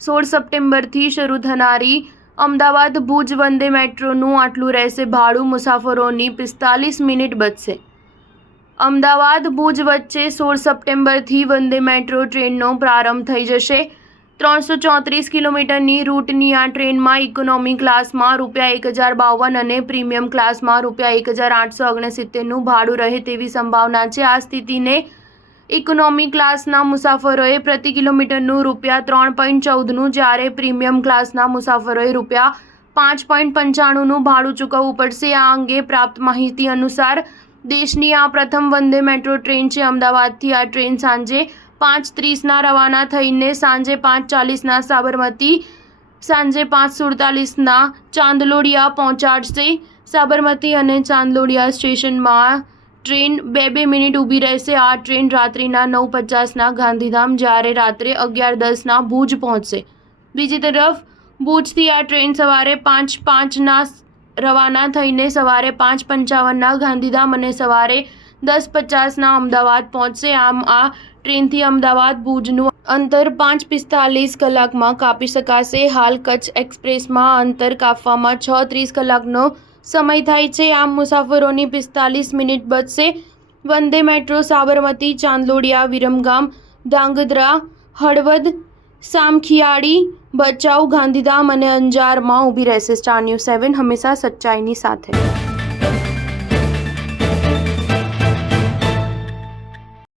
16 સપ્ટેમ્બરથી શરૂ થનારી અમદાવાદ ભુજ વંદે મેટ્રોનું આટલું રહેશે ભાડું, મુસાફરોની 45 મિનિટ બચશે। અમદાવાદ ભુજ વચ્ચે 16 સપ્ટેમ્બરથી વંદે મેટ્રો ટ્રેનનો પ્રારંભ થઈ જશે। 334 કિલોમીટરની રૂટની આ ટ્રેનમાં ઇકોનોમી ક્લાસમાં ₹1052 અને પ્રીમિયમ ક્લાસમાં ₹1869નું ભાડું રહે તેવી સંભાવના છે। આ સ્થિતિને ઇકોનોમી ક્લાસના મુસાફરોએ પ્રતિ કિલોમીટરનું ₹3.14નું જ્યારે પ્રીમિયમ ક્લાસના મુસાફરોએ ₹5.95નું ભાડું ચૂકવવું પડશે। આ અંગે પ્રાપ્ત માહિતી અનુસાર દેશની આ પ્રથમ વંદે મેટ્રો ટ્રેન છે। અમદાવાદથી આ ટ્રેન સાંજે 5:30ના રવાના થઈને સાંજે 5:40ના સાબરમતી, સાંજે 5:47ના ચાંદલોડિયા પહોંચાડશે। સાબરમતી અને ચાંદલોડિયા સ્ટેશનમાં ટ્રેન 2-2 મિનિટ ઊભી રહેશે। આ ટ્રેન રાત્રિના 9:50ના ગાંધીધામ જ્યારે રાત્રે 11:10ના ભુજ પહોંચશે। બીજી તરફ ભુજથી આ ટ્રેન સવારે 5:05ના રવાના થઈને સવારે 5:55ના ગાંધીધામ અને સવારે 10:50ના અમદાવાદ પહોંચશે। આમ આ ટ્રેનથી અમદાવાદ ભુજનું અંતર 5:45 કલાકમાં કાપી શકાશે। હાલ કચ્છ એક્સપ્રેસમાં અંતર કાપવામાં 6:30 કલાકનો સમય થાય છે। આમ મુસાફરોની 45 મિનિટ બચશે। વંદે મેટ્રો સાબરમતી, ચાંદલોડિયા, વિરમગામ, ધાંગધ્રા, હળવદ, સામખિયાળી, ભચાઉ, ગાંધીધામ અને અંજારમાં ઊભી રહેશે। સ્ટાર ન્યૂઝ 7 હંમેશા સચ્ચાઈની સાથે।